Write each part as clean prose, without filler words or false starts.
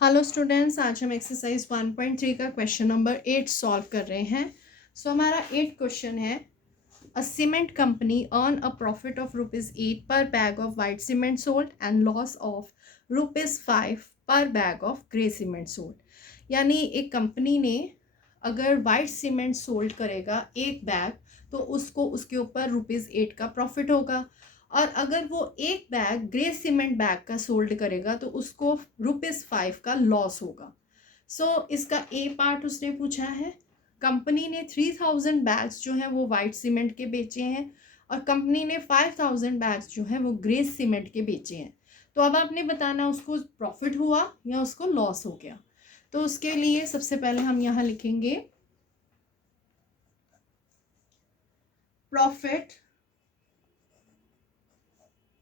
Hello students, आज हम exercise 1.3 का क्वेश्चन नंबर 8 सॉल्व कर रहे हैं। हमारा 8 क्वेश्चन है, a cement company earn a profit of ₹8 per bag of white cement sold and loss of ₹5 per bag of grey cement sold. यानी एक कंपनी ने अगर वाइट सीमेंट सोल्ड करेगा एक बैग, तो उसको उसके ऊपर ₹8 का प्रॉफिट होगा, और अगर वो एक बैग ग्रे सीमेंट बैग का सोल्ड करेगा तो उसको ₹5 का लॉस होगा। इसका ए पार्ट उसने पूछा है, कंपनी ने 3000 बैग्स जो है वो वाइट सीमेंट के बेचे हैं, और कंपनी ने 5000 बैग्स जो है वो ग्रे सीमेंट के बेचे हैं। तो अब आपने बताना उसको प्रॉफिट हुआ या उसको लॉस हो गया। तो उसके लिए सबसे पहले हम यहाँ लिखेंगे profit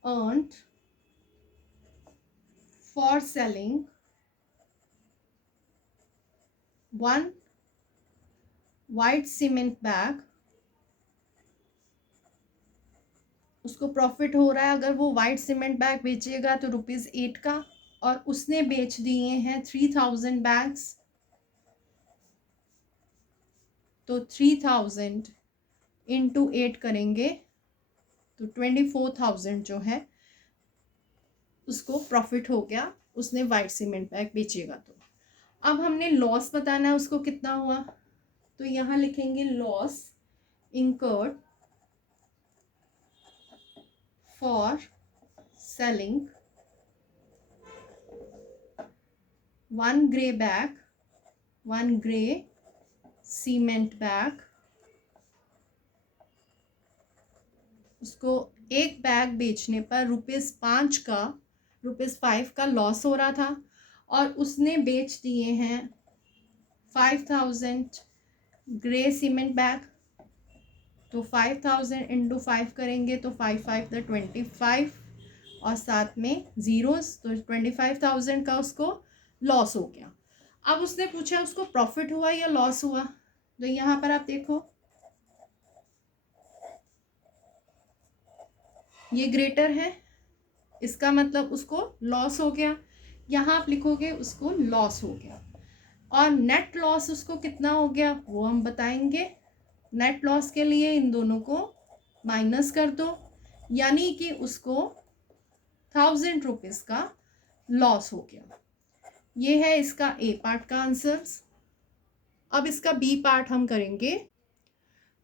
earned for selling one white cement bag। उसको प्रॉफिट हो रहा है, अगर वो वाइट सीमेंट बैग बेचेगा तो ₹8 का, और उसने बेच दिए हैं 3000 बैग्स, तो 3000 इंटू 8 करेंगे तो 24,000 जो है उसको प्रॉफिट हो गया, उसने वाइट सीमेंट बैग बेचेगा तो। अब हमने लॉस बताना है उसको कितना हुआ, तो यहाँ लिखेंगे loss incurred for selling one gray cement bag। उसको एक बैग बेचने पर ₹5 का लॉस हो रहा था, और उसने बेच दिए हैं 5000 ग्रे सीमेंट बैग। तो 5000 इंटू 5 करेंगे तो 5 5 25, और साथ में जीरोस, तो 25,000 का उसको लॉस हो गया। अब उसने पूछा उसको प्रॉफिट हुआ या लॉस हुआ, तो यहाँ पर आप देखो ये ग्रेटर है, इसका मतलब उसको लॉस हो गया। यहाँ आप लिखोगे उसको लॉस हो गया, और नेट लॉस उसको कितना हो गया वो हम बताएंगे। नेट लॉस के लिए इन दोनों को माइनस कर दो, यानी कि उसको ₹1000 का लॉस हो गया। ये है इसका ए पार्ट का आंसर। अब इसका बी पार्ट हम करेंगे।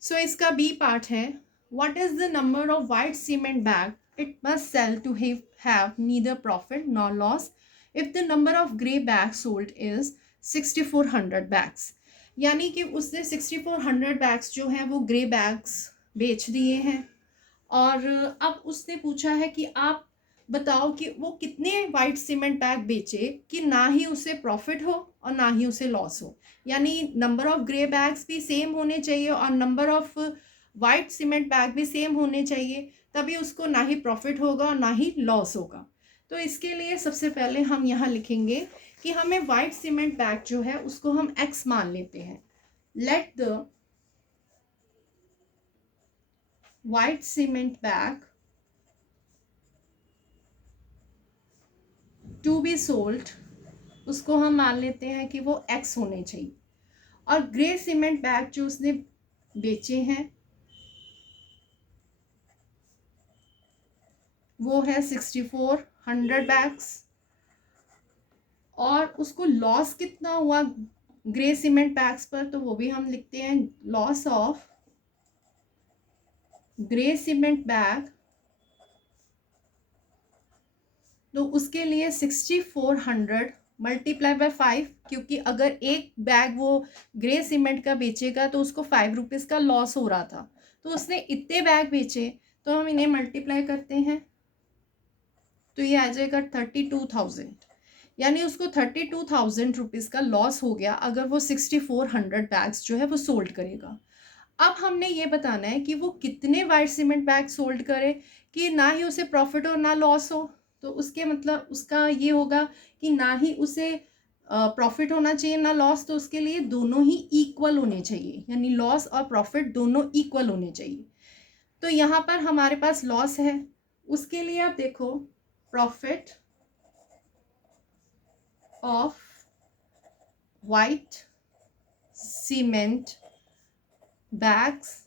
इसका बी पार्ट है, what is the number of white cement bag it must sell to have neither profit nor loss if the number of grey bag sold is 6400 bags. यानी कि उसने 6400 bags जो हैं वो ग्रे बैग्स बेच दिए हैं, और अब उसने पूछा है कि आप बताओ कि वो कितने वाइट सीमेंट बैग बेचे कि ना ही उसे प्रॉफिट हो और ना ही उसे लॉस हो। यानी नंबर ऑफ ग्रे बैग्स भी सेम होने चाहिए और number of white cement bag भी सेम होने चाहिए, तभी उसको ना ही प्रॉफिट होगा और ना ही लॉस होगा। तो इसके लिए सबसे पहले हम यहाँ लिखेंगे कि हमें वाइट सीमेंट बैग जो है उसको हम x मान लेते हैं। Let the white cement bag to be sold, उसको हम मान लेते हैं कि वो x होने चाहिए, और ग्रे सीमेंट बैग जो उसने बेचे हैं वो है 6400 बैग्स, और उसको लॉस कितना हुआ ग्रे सीमेंट बैग्स पर, तो वो भी हम लिखते हैं loss of grey cement bag. तो उसके लिए 6400 मल्टीप्लाई बाय 5, क्योंकि अगर एक बैग वो ग्रे सीमेंट का बेचेगा तो उसको ₹5 का लॉस हो रहा था, तो उसने इतने बैग बेचे, तो हम इन्हें मल्टीप्लाई करते हैं तो ये आ जाएगा 32,000। यानी उसको 32,000 रुपीज़ का लॉस हो गया अगर वो 6400 बैग्स जो है वो सोल्ड करेगा। अब हमने ये बताना है कि वो कितने वाइट सीमेंट बैग सोल्ड करे कि ना ही उसे प्रॉफिट हो ना लॉस हो। तो उसके मतलब उसका ये होगा कि ना ही उसे प्रॉफिट होना चाहिए ना लॉस, तो उसके लिए दोनों ही इक्वल होने चाहिए, यानी लॉस और प्रॉफिट दोनों इक्वल होने चाहिए। तो यहाँ पर हमारे पास लॉस है, उसके लिए आप देखो profit of white cement bags,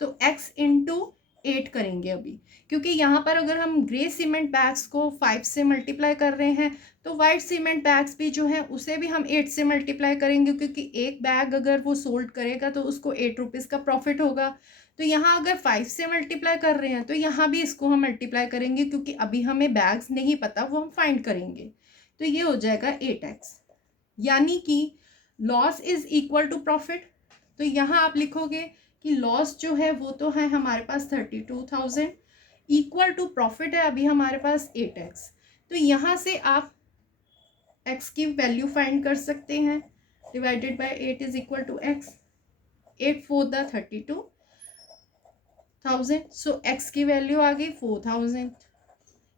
तो x इंटू 8 करेंगे अभी, क्योंकि यहाँ पर अगर हम ग्रे सीमेंट बैग्स को 5 से मल्टीप्लाई कर रहे हैं तो वाइट सीमेंट बैग्स भी जो है उसे भी हम 8 से मल्टीप्लाई करेंगे, क्योंकि एक बैग अगर वो सोल्ड करेगा तो उसको 8 रुपीज़ का प्रॉफिट होगा। तो यहाँ अगर 5 से मल्टीप्लाई कर रहे हैं तो यहाँ भी इसको हम मल्टीप्लाई करेंगे, क्योंकि अभी हमें बैग्स नहीं पता, वो हम फाइंड करेंगे। तो ये हो जाएगा 8x, यानी कि loss is equal to profit. तो यहाँ आप लिखोगे कि लॉस जो है वो तो है हमारे पास 32,000, इक्वल टू प्रॉफिट है अभी हमारे पास 8x। तो यहाँ से आप x की वैल्यू फाइंड कर सकते हैं, divided by 8 is equal to x, 8 4 the 32,000, so x की वैल्यू आ गई 4,000।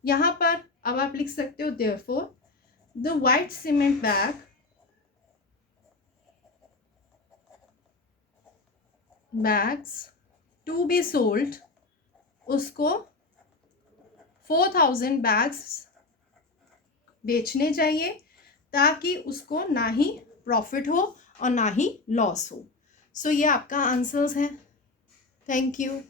यहाँ पर अब आप लिख सकते हो therefore the white cement bags to be sold, उसको 4,000 बैग्स बेचने चाहिए, ताकि उसको ना ही प्रॉफिट हो और ना ही लॉस हो। सो ये आपका आंसर्स है। Thank you.